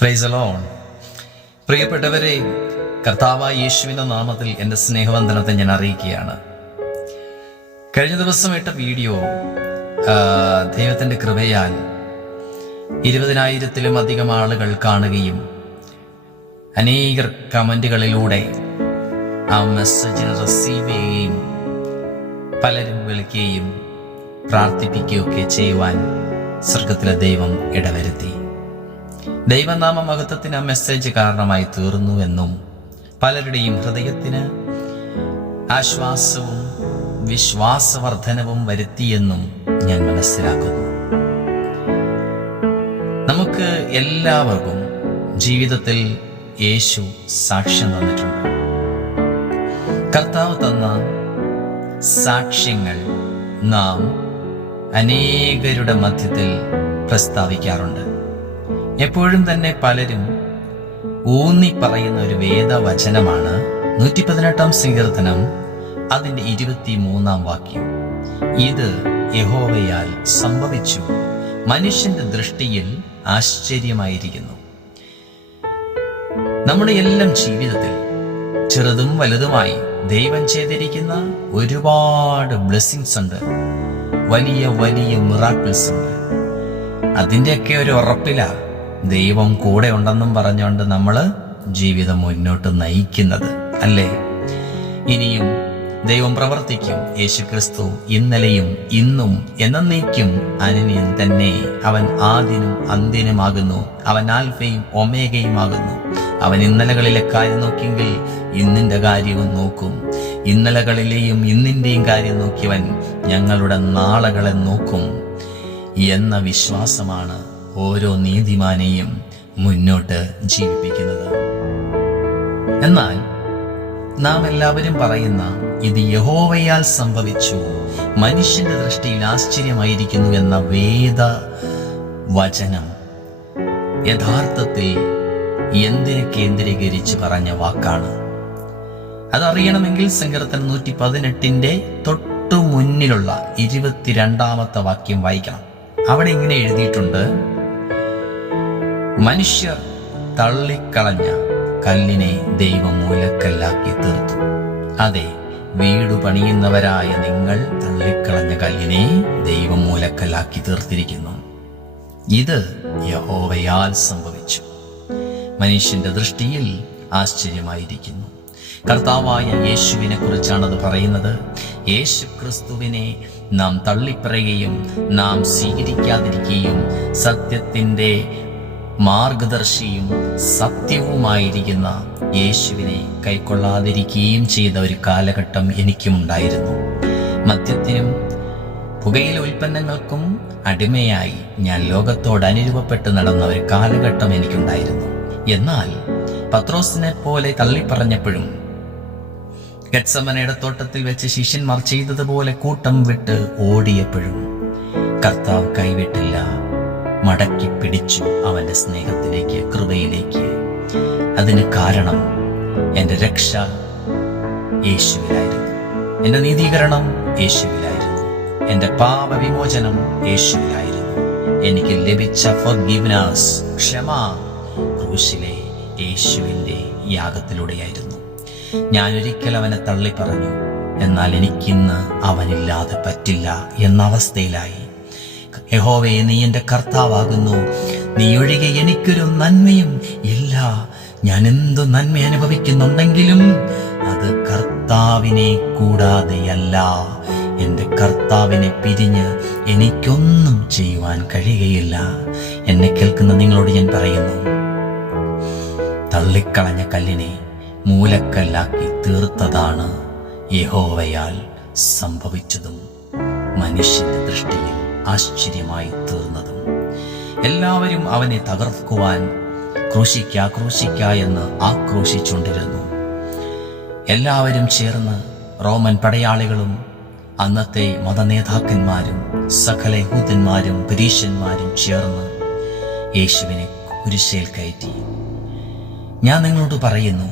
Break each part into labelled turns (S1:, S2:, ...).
S1: പ്രൈസലോൺ പ്രിയപ്പെട്ടവരെ കർത്താവായ യേശുവിന്റെ നാമത്തിൽ എന്റെ സ്നേഹവന്ദനത്തെ ഞാൻ അറിയിക്കുകയാണ്. കഴിഞ്ഞ ദിവസം ഇട്ട വീഡിയോ ദൈവത്തിന്റെ കൃപയാൽ ഇരുപതിനായിരത്തിലും അധികം ആളുകൾ കാണുകയും അനേകർ കമന്റുകളിലൂടെ ആ മെസ്സേജിനെ റിസീവ് ചെയ്യുകയും പലരും വിളിക്കുകയും പ്രാർത്ഥിപ്പിക്കുകയൊക്കെ ചെയ്യുവാൻ സ്വർഗത്തിലെ ദൈവം ഇടവരുത്തി. ദൈവനാമ മഹത്വത്തിന് ആ മെസ്സേജ് കാരണമായി തീർന്നു എന്നും പലരുടെയും ഹൃദയത്തിന് ആശ്വാസവും വിശ്വാസവർദ്ധനവും വരുത്തിയെന്നും ഞാൻ മനസ്സിലാക്കുന്നു. നമുക്ക് എല്ലാവർക്കും ജീവിതത്തിൽ യേശു സാക്ഷ്യം തന്നിട്ടുണ്ട്. കർത്താവ് തന്ന സാക്ഷ്യങ്ങൾ നാം അനേകരുടെ മധ്യത്തിൽ പ്രസ്താവിക്കാറുണ്ട്. എപ്പോഴും തന്നെ പലരും ഊന്നി പറയുന്ന ഒരു വേദവചനമാണ് നൂറ്റി പതിനെട്ടാം സങ്കീർത്തനം അതിന്റെ ഇരുപത്തി മൂന്നാം വാക്യം. ഇത് യഹോവയാൽ സംഭവിച്ചു. മനുഷ്യന്റെ ദൃഷ്ടിയിൽ ആശ്ചര്യമായിരിക്കുന്നു. നമ്മുടെ എല്ലാം ജീവിതത്തിൽ ചെറുതും വലുതുമായി ദൈവം ചെയ്തിരിക്കുന്ന ഒരുപാട് ബ്ലെസ്സിങ്സ് ഉണ്ട്. വലിയ വലിയ മിറാക്കിൾസ് ഉണ്ട്. അതിന്റെയൊക്കെ ഒരു ഉറപ്പില ദൈവം കൂടെ ഉണ്ടെന്നും പറഞ്ഞുകൊണ്ട് നമ്മൾ ജീവിതം മുന്നോട്ട് നയിക്കുന്നത്. അല്ലേ? ഇനിയും ദൈവം പ്രവർത്തിക്കും. യേശുക്രിസ്തു ഇന്നലെയും ഇന്നും എന്നേക്കും അനന്യൻ തന്നെ. അവൻ ആദ്യനും അന്ത്യനുമാകുന്നു. അവൻ ആൽഫയും ഒമേഗയുമാകുന്നു. അവൻ ഇന്നലകളിലെ കാര്യം നോക്കിയെങ്കിൽ ഇന്നിന്റെ കാര്യവും നോക്കും. ഇന്നലകളിലെയും ഇന്നിന്റെയും കാര്യം നോക്കിയവൻ ഞങ്ങളുടെ നാളകളെ നോക്കും എന്ന വിശ്വാസമാണ് ഓരോ നീതിമാനെയും മുന്നോട്ട് ജീവിപ്പിക്കുന്നത്. എന്നാൽ നാം എല്ലാവരും പറയുന്ന ഇത് യഹോവയാൽ സംഭവിച്ചു മനുഷ്യന്റെ ദൃഷ്ടിയിൽ ആശ്ചര്യമായിരിക്കുന്നു എന്ന വേദ വചനം യഥാർത്ഥത്തിൽ എന്തിനെ കേന്ദ്രീകരിച്ച് പറഞ്ഞ വാക്കാണ്. അതറിയണമെങ്കിൽ സങ്കീർത്തനം നൂറ്റി പതിനെട്ടിന്റെ തൊട്ടു മുന്നിലുള്ള ഇരുപത്തിരണ്ടാമത്തെ വാക്യം വായിക്കണം. അവിടെ ഇങ്ങനെ എഴുതിയിട്ടുണ്ട് മനുഷ്യർ തള്ളിക്കളഞ്ഞ കല്ലിനെ ദൈവം മൂലക്കല്ലാക്കി തീർത്തു. അതെ വീട് പണിയുന്നവരായ നിങ്ങൾ തള്ളിക്കളഞ്ഞ കല്ലിനെ ദൈവം മൂലക്കല്ലാക്കി തീർത്തിരിക്കുന്നു. ഇത് യഹോവയാൽ സംഭവിച്ചു. മനുഷ്യന്റെ ദൃഷ്ടിയിൽ ആശ്ചര്യമായിരിക്കുന്നു. കർത്താവായ യേശുവിനെ കുറിച്ചാണ് അത് പറയുന്നത്. യേശു ക്രിസ്തുവിനെ നാം തള്ളിപ്പറയുകയും നാം സ്വീകരിക്കാതിരിക്കുകയും സത്യത്തിന്റെ മാർഗദർശിയും സത്യവുമായിരിക്കുന്ന യേശുവിനെ കൈക്കൊള്ളാതിരിക്കുകയും ചെയ്ത ഒരു കാലഘട്ടം എനിക്കും ഉണ്ടായിരുന്നു മദ്യത്തിനും പുകയില ഉൽപ്പന്നങ്ങൾക്കും അടിമയായി ഞാൻ ലോകത്തോട് അനുരൂപപ്പെട്ട് നടന്ന ഒരു കാലഘട്ടം എനിക്കുണ്ടായിരുന്നു. എന്നാൽ പത്രോസിനെ പോലെ തള്ളിപ്പറഞ്ഞപ്പോഴും ഗത്സമനയുടെ തോട്ടത്തിൽ വെച്ച് ശിഷ്യന്മാർ ചെയ്തതുപോലെ കൂട്ടം വിട്ട് ഓടിയപ്പോഴും കർത്താവ് കൈവിട്ടില്ല. മടക്കി പിടിച്ചു അവന്റെ സ്നേഹത്തിലേക്ക് കൃപയിലേക്ക്. അതിന് കാരണം എന്റെ രക്ഷ യേശുവിലായിരുന്നു. എന്റെ നീതീകരണം യേശുവിലായിരുന്നു. എന്റെ പാപവിമോചനം യേശുവിലായിരുന്നു. എനിക്ക് ലഭിച്ച ഫൊർഗിവ്നസ് ക്ഷമ ക്രൂശിലെ യേശുവിന്റെ യാഗത്തിലൂടെയായിരുന്നു. ഞാനൊരിക്കൽ അവനെ തള്ളി പറഞ്ഞു എന്നാൽ എനിക്കിന്ന് അവനില്ലാതെ പറ്റില്ല എന്ന അവസ്ഥയിലായി യഹോവേ നീ എന്റെ കർത്താവാകുന്നു. നീ ഒഴികെ എനിക്കൊരു നന്മയും ഇല്ല. ഞാൻ എന്തു നന്മ അനുഭവിക്കുന്നുണ്ടെങ്കിലും അത് കർത്താവിനെ കൂടാതെയല്ല. എന്റെ കർത്താവിനെ പിരിഞ്ഞ് എനിക്കൊന്നും ചെയ്യുവാൻ കഴിയുകയില്ല. എന്നെ കേൾക്കുന്ന നിങ്ങളോട് ഞാൻ പറയുന്നു തള്ളിക്കളഞ്ഞ കല്ലിനെ മൂലക്കല്ലാക്കി തീർത്തതാണ് യഹോവയാൽ സംഭവിച്ചതും മനുഷ്യന്റെ ദൃഷ്ടിയിൽ. ആശ്ചര്യമായി തീർന്നതും എല്ലാവരും അവനെ തകർക്കുവാൻ ക്രൂശിക്ക ക്രൂശിക്ക എന്ന് ആക്രോശിച്ചുകൊണ്ടിരുന്നു. എല്ലാവരും ചേർന്ന് റോമൻ പടയാളികളും അന്നത്തെ മതനേതാക്കന്മാരും സകല യഹൂദന്മാരും പരീശന്മാരും ചേർന്ന് യേശുവിനെ കുരിശേൽ കയറ്റി. ഞാൻ നിങ്ങളോട് പറയുന്നു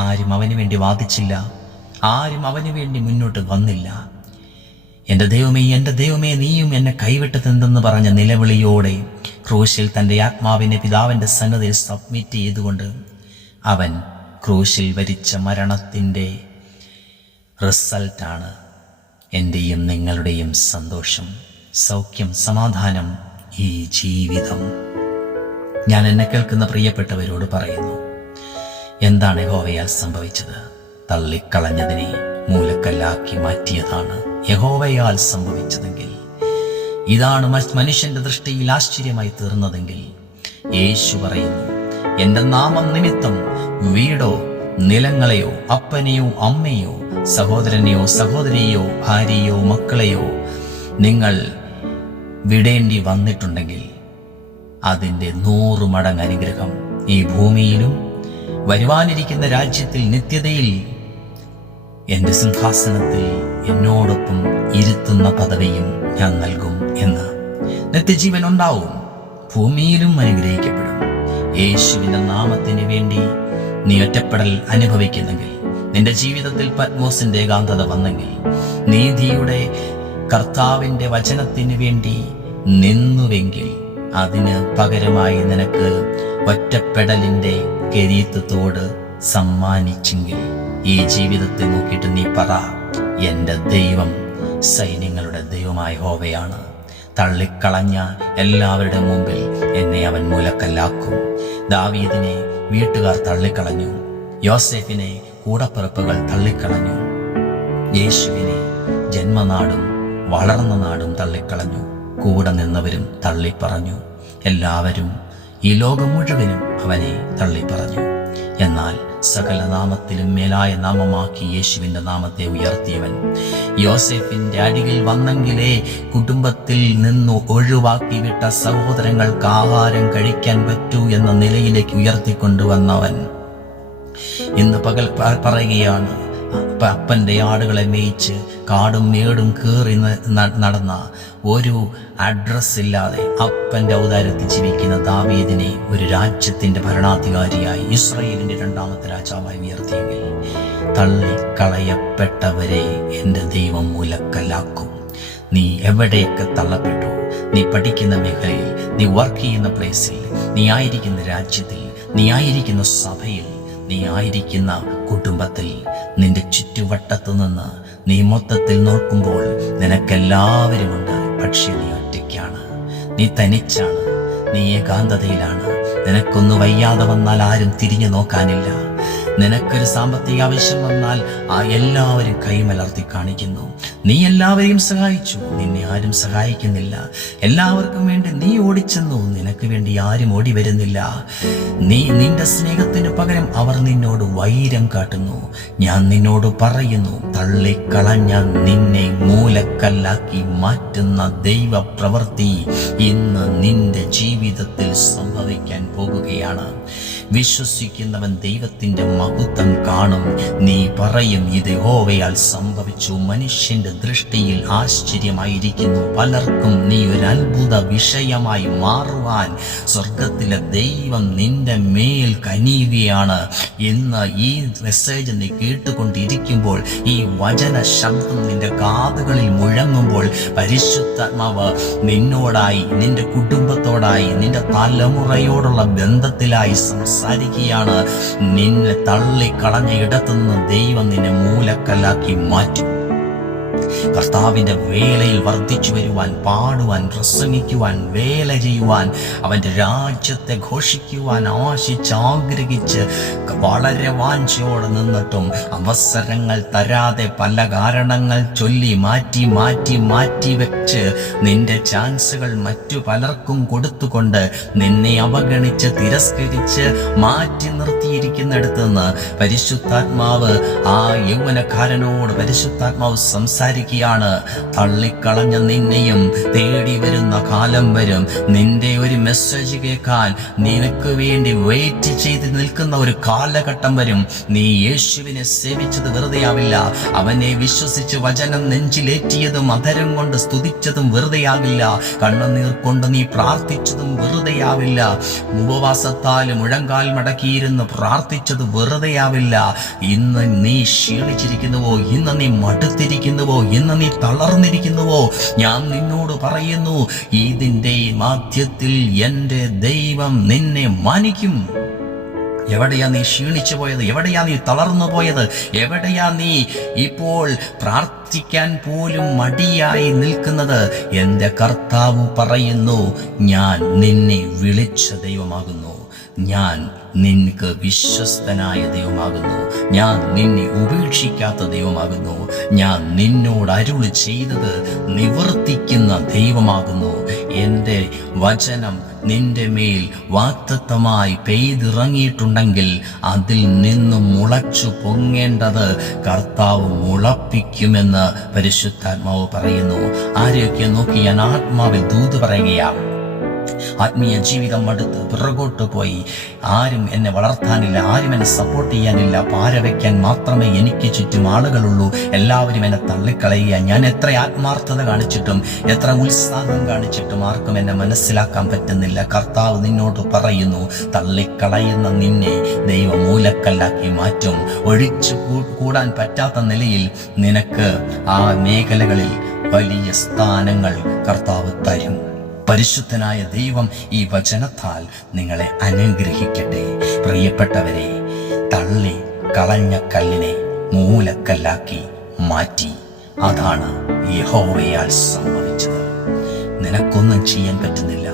S1: ആരും അവന് വേണ്ടി വാദിച്ചില്ല ആരും അവന് വേണ്ടി മുന്നോട്ട് വന്നില്ല. എന്റെ ദൈവമേ എന്റെ ദൈവമേ നീയും എന്നെ കൈവിട്ടതെന്തെന്ന് പറഞ്ഞ നിലവിളിയോടെ ക്രൂശിൽ തന്റെ ആത്മാവിനെ പിതാവിന്റെ സന്നദ്ധയിൽ സബ്മിറ്റ് ചെയ്തുകൊണ്ട് അവൻ ക്രൂശിൽ വരിച്ച മരണത്തിന്റെ റിസൾട്ടാണ് എന്റെയും നിങ്ങളുടെയും സന്തോഷം സൗഖ്യം സമാധാനം ഈ ജീവിതം. ഞാൻ എന്നെ കേൾക്കുന്ന പ്രിയപ്പെട്ടവരോട് പറയുന്നു എന്താണ് ഹോവയാൽ സംഭവിച്ചത്? തള്ളിക്കളഞ്ഞതിനെ മൂലക്കല്ലാക്കി മാറ്റിയതാണ്. യഹോവയാൽ സംഭവിച്ചതെങ്കിൽ ഇതാണ് മനുഷ്യന്റെ ദൃഷ്ടിയിൽ ആശ്ചര്യമായി തീർന്നതെങ്കിൽ യേശു പറയുന്നു എന്റെ നാമം നിമിത്തം വീടോ നിലങ്ങളെയോ അപ്പനെയോ അമ്മയോ സഹോദരനെയോ സഹോദരിയോ ഭാര്യയോ മക്കളെയോ നിങ്ങൾ വിടേണ്ടി വന്നിട്ടുണ്ടെങ്കിൽ അതിന്റെ നൂറ് മടങ്ങ് അനുഗ്രഹം ഈ ഭൂമിയിലും വരുവാനിരിക്കുന്ന രാജ്യത്തിൽ നിത്യതയിൽ എന്റെ സിംഹാസനത്തിൽ എന്നോടൊപ്പം ഇരുത്തുന്ന പദവിയും ഞാൻ നൽകും എന്ന് നിത്യജീവൻ ഉണ്ടാവും ഭൂമിയിലും അനുഗ്രഹിക്കപ്പെടും. യേശുവിന്റെ നാമത്തിന് വേണ്ടി നീ ഒറ്റപ്പെടൽ അനുഭവിക്കുന്നെങ്കിൽ നിന്റെ ജീവിതത്തിൽ പത്മോസിന്റെ ഏകാന്തത വന്നെങ്കിൽ നീതിയുടെ കർത്താവിന്റെ വചനത്തിന് വേണ്ടി നിന്നുവെങ്കിൽ അതിന് പകരമായി നിനക്ക് ഒറ്റപ്പെടലിന്റെ കരീത്വത്തോട് സമ്മാനിച്ചെങ്കിൽ ഈ ജീവിതത്തെ നോക്കിയിട്ട് നീ പറ. എന്റെ ദൈവം സൈന്യങ്ങളുടെ ദൈവമായ ഹോവയാണ് തള്ളിക്കളഞ്ഞ എല്ലാവരുടെ മുമ്പിൽ എന്നെ അവൻ മൂലക്കല്ലാക്കും. ദാവീദിനെ വീട്ടുകാർ തള്ളിക്കളഞ്ഞു. യോസെഫിനെ കൂടപ്പിറപ്പുകൾ തള്ളിക്കളഞ്ഞു. യേശുവിനെ ജന്മനാടും വളർന്ന നാടും തള്ളിക്കളഞ്ഞു. കൂടെ നിന്നവരും തള്ളിപ്പറഞ്ഞു. എല്ലാവരും ഈ ലോകം മുഴുവനും അവനെ തള്ളിപ്പറഞ്ഞു. എന്നാൽ സകല നാമത്തിലും മേലായ നാമമാക്കി യേശുവിന്റെ നാമത്തെ ഉയർത്തിയവൻ. യോസെഫിന്റെ അടിയിൽ വന്നെങ്കിലേ കുടുംബത്തിൽ നിന്നു ഒഴിവാക്കി വിട്ട സഹോദരങ്ങൾക്ക് ആഹാരം കഴിക്കാൻ പറ്റൂ എന്ന നിലയിലേക്ക് ഉയർത്തിക്കൊണ്ടുവന്നവൻ. ഇന്ന് പകൽ പറയുകയാണ് അപ്പ അപ്പന്റെ ആടുകളെ മേയിച്ച് കാടും മേടും കയറി നടന്ന ഒരു അഡ്രസ് ഇല്ലാതെ അപ്പന്റെ ഔദാര്യത്തിൽ ജീവിക്കുന്ന ദാവീദിനെ ഒരു രാജ്യത്തിന്റെ ഭരണാധികാരിയായി ഇസ്രയേലിന്റെ രണ്ടാമത്തെ രാജാവായി ഉയർത്തിയെങ്കിൽ തള്ളിക്കളയപ്പെട്ടവരെ എന്റെ ദൈവം മൂലക്കല്ലാക്കും നീ എവിടെയൊക്കെ തള്ളപ്പെട്ടു? നീ പഠിക്കുന്ന മേഖലയിൽ നീ വർക്ക് ചെയ്യുന്ന പ്ലേസിൽ നീ ആയിരിക്കുന്ന രാജ്യത്തിൽ നീ ആയിരിക്കുന്ന സഭയിൽ നീ ആയിരിക്കുന്ന കുടുംബത്തിൽ നിന്റെ ചുറ്റുവട്ടത്തു നിന്ന് നീ മൊത്തത്തിൽ നോക്കുമ്പോൾ നിനക്കെല്ലാവരുമുണ്ട് പക്ഷെ നീ ഒറ്റയ്ക്കാണ്. നീ തനിച്ചാണ്. നീ ഏകാന്തതയിലാണ്. നിനക്കൊന്ന് വയ്യാതെ വന്നാൽ ആരും തിരിഞ്ഞു നോക്കാനില്ല. നിനക്കൊരു സാമ്പത്തിക ആവശ്യം വന്നാൽ ആ എല്ലാവരും കൈമലർത്തി കാണിക്കുന്നു. നീ എല്ലാവരെയും സഹായിച്ചു. നിന്നെ ആരും സഹായിക്കുന്നില്ല. എല്ലാവർക്കും വേണ്ടി നീ ഓടിച്ചെന്നു. നിനക്ക് വേണ്ടി ആരും ഓടി വരുന്നില്ല. നീ നിന്റെ സ്നേഹത്തിന് പകരം അവർ നിന്നോട് വൈരം കാട്ടുന്നു. ഞാൻ നിന്നോട് പറയുന്നു തള്ളിക്കളഞ്ഞ നിന്നെ മൂലക്കല്ലാക്കി മാറ്റുന്ന ദൈവ പ്രവൃത്തി ഇന്ന് നിന്റെ ജീവിതത്തിൽ സംഭവിക്കാൻ പോകുകയാണ്. വിശ്വസിക്കുന്നവൻ ദൈവത്തിന്റെ മഹത്വം കാണും. നീ പറയും ഇത് യഹോവയാൽ സംഭവിച്ചു. മനുഷ്യന്റെ ദൃഷ്ടിയിൽ ആശ്ചര്യമായിരിക്കുന്നു പലർക്കും നീ ഒരു അത്ഭുത വിഷയമായി മാറുവാൻ സ്വർഗത്തിലെ ദൈവം നിന്റെ മേൽ കനിയുകയാണ്. എന്ന് ഈ മെസ്സേജ് നീ കേട്ടുകൊണ്ടിരിക്കുമ്പോൾ ഈ വചന ശബ്ദം നിന്റെ കാതുകളിൽ മുഴങ്ങുമ്പോൾ പരിശുദ്ധാത്മാവ് നിന്നോടായി നിന്റെ കുടുംബത്തോടായി നിന്റെ തലമുറയോടുള്ള ബന്ധത്തിലായി സംസാരിക്കുകയാണ്. നിന്നെ തള്ളിക്കളഞ്ഞ ഇടത്തുനിന്ന് ദൈവം നിന്നെ മൂലക്കല്ലാക്കി മാറ്റും. കർത്താവിന്റെ വേലയിൽ വർദ്ധിച്ചു വരുവാൻ പാടുവാൻ പ്രസംഗിക്കുവാൻ വേല ചെയ്യുവാൻ അവന്റെ രാജ്യത്തെ ഘോഷിക്കുവാൻ ആശിച്ച് ആഗ്രഹിച്ച് വളരെ വാഞ്ചയോടെ നിന്നിട്ടും അവസരങ്ങൾ തരാതെ പല കാരണങ്ങൾ ചൊല്ലി മാറ്റി മാറ്റി മാറ്റി വെച്ച് നിന്റെ ചാൻസുകൾ മറ്റു പലർക്കും കൊടുത്തുകൊണ്ട് നിന്നെ അവഗണിച്ച് തിരസ്കരിച്ച് മാറ്റി നിർത്തിയിരിക്കുന്നിടത്ത് നിന്ന് പരിശുദ്ധാത്മാവ് ആ യൗവനക്കാരനോട് പരിശുദ്ധാത്മാവ് സംസാരിക്കുകയാണ് തള്ളിക്കളഞ്ഞ നിന്നെയും തേടി വരുന്ന കാലം വരും. നിന്റെ ഒരു മെസ്സേജ് കേൾക്കാൻ നിനക്ക് വേണ്ടി വെയിറ്റ് ചെയ്ത് നിൽക്കുന്ന ഒരു കാലഘട്ടം വരും. നീ യേശുവിനെ സേവിച്ചത് വെറുതെയാവില്ല അവനെ വിശ്വസിച്ച് വചനം നെഞ്ചിലേറ്റിയതും അധരം കൊണ്ട് സ്തുതിച്ചതും വെറുതെയാകില്ല കണ്ണുനീർ കൊണ്ട് നീ പ്രാർത്ഥിച്ചതും വെറുതെയാവില്ല ഉപവാസത്താൽ മുഴങ്കാൽ മടക്കിയിരുന്ന് പ്രാർത്ഥിച്ചത് വെറുതെയാവില്ല ഇന്ന് നീ ക്ഷീണിച്ചിരിക്കുന്നുവോ? ഇന്ന് നീ മടുത്തിരിക്കുന്നുവോ? ഇന്ന് നീ തളർന്നിരിക്കുന്നുവോ? ഞാൻ നിന്നോട് പറയുന്നു ഇതിന്റെ മാധ്യത്തിൽ എന്റെ ദൈവം നിന്നെ മാനിക്കും. എവിടെയാ നീ ക്ഷീണിച്ചു പോയത്? എവിടെയാ നീ തളർന്നു പോയത്? എവിടെയാ നീ ഇപ്പോൾ പ്രാർത്ഥിക്കാൻ പോലും മടിയായി നിൽക്കുന്നത്? എന്റെ കർത്താവ് പറയുന്നു ഞാൻ നിന്നെ വിളിച്ച ദൈവമാകുന്നു. ഞാൻ നിനക്ക് വിശ്വസ്തനായ ദൈവമാകുന്നു. ഞാൻ നിന്നെ ഉപേക്ഷിക്കാത്ത ദൈവമാകുന്നു. ഞാൻ നിന്നോട് അരുളി ചെയ്തത് നിവർത്തിക്കുന്ന ദൈവമാകുന്നു. എന്റെ വചനം നിന്റെ മേൽ വാക്തത്വമായി പെയ്തിറങ്ങിയിട്ടുണ്ടെങ്കിൽ അതിൽ നിന്നും മുളച്ചു പൊങ്ങേണ്ടത് കർത്താവ് മുളപ്പിക്കുമെന്ന് പരിശുദ്ധാത്മാവ് പറയുന്നു. ആരെയൊക്കെ നോക്കി ഞാൻ ആത്മാവിൽ ദൂത് പറയുകയാണ്? ആത്മീയ ജീവിതം മടുത്ത് പിറകോട്ട് പോയി. ആരും എന്നെ വളർത്താനില്ല ആരും എന്നെ സപ്പോർട്ട് ചെയ്യാനില്ല. പാര വയ്ക്കാൻ മാത്രമേ എനിക്ക് ചുറ്റും ആളുകളുള്ളൂ. എല്ലാവരും എന്നെ തള്ളിക്കളയുക. ഞാൻ എത്ര ആത്മാർത്ഥത കാണിച്ചിട്ടും എത്ര ഉത്സാഹം കാണിച്ചിട്ടും ആർക്കും എന്നെ മനസ്സിലാക്കാൻ പറ്റുന്നില്ല. കർത്താവ് നിന്നോട് പറയുന്നു തള്ളിക്കളയുന്ന നിന്നെ ദൈവം മൂലക്കല്ലാക്കി മാറ്റും. ഒഴിച്ചു കൂടാൻ പറ്റാത്ത നിലയിൽ നിനക്ക് ആ മേഖലകളിൽ വലിയ സ്ഥാനങ്ങൾ കർത്താവ് തരും. പരിശുദ്ധനായ ദൈവം ഈ വചനത്താൽ നിങ്ങളെ അനുഗ്രഹിക്കട്ടെ. പ്രിയപ്പെട്ടവരെ തള്ളി കളഞ്ഞ കല്ലിനെ മൂലക്കല്ലാക്കി മാറ്റി. അതാണ് യഹോവയാൽ സംഭവിച്ചത്. നിനക്കൊന്നും ചെയ്യാൻ പറ്റുന്നില്ല.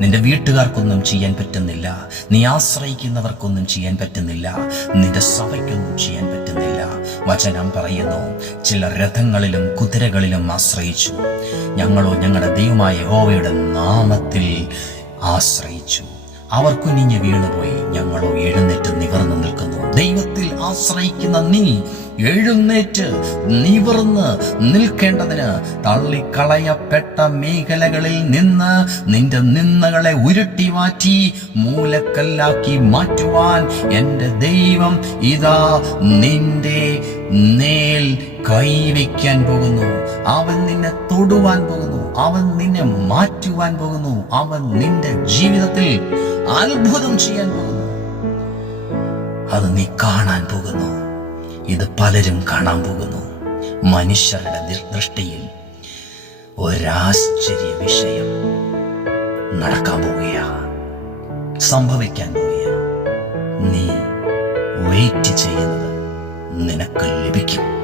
S1: നിന്റെ വീട്ടുകാർക്കൊന്നും ചെയ്യാൻ പറ്റുന്നില്ല. നീ ആശ്രയിക്കുന്നവർക്കൊന്നും ചെയ്യാൻ പറ്റുന്നില്ല. നിന്റെ സഭയ്ക്കൊന്നും ചെയ്യാൻ പറ്റുന്നില്ല. വചനം പറയുന്നു ചില രഥങ്ങളിലും കുതിരകളിലും ആശ്രയിച്ചു. ഞങ്ങളോ ഞങ്ങളുടെ ദൈവമായ യഹോവയുടെ നാമത്തിൽ ആശ്രയിച്ചു. അവർ കുനിഞ്ഞ് വീണുപോയി. ഞങ്ങളോ എഴുന്നേറ്റ് നിവർന്നു നിൽക്കുന്നു. ദൈവത്തിൽ ആശ്രയിക്കുന്ന നീ എഴുന്നേറ്റ് നിവർന്ന് നിൽക്കേണ്ടതിന് തള്ളിക്കളയപ്പെട്ട മേഖലകളിൽ നിന്ന് നിന്റെ നിന്നകളെ ഉരുട്ടി മാറ്റി മൂലക്കല്ലാക്കി മാറ്റുവാൻ എന്റെ ദൈവം ഇതാ നിന്റെ നേൽ കൈവയ്ക്കാൻ പോകുന്നു. അവൻ നിന്നെ തൊടുവാൻ പോകുന്നു. അവൻ നിന്നെ മാറ്റുവാൻ പോകുന്നു. അവൻ നിന്റെ ജീവിതത്തിൽ അത്ഭുതം ചെയ്യാൻ പോകുന്നു. അത് നീ കാണാൻ പോകുന്നു. ഇത് പലരും കാണാൻ പോകുന്നു. മനുഷ്യരുടെ ദൃഷ്ടിയിൽ ഒരാശ്ചര്യ വിഷയം നടക്കാൻ പോവുകയാ. സംഭവിക്കാൻ പോവുകയാ. നീ വെയിറ്റ് ചെയ്യുന്നത് നിനക്ക് ലഭിക്കും.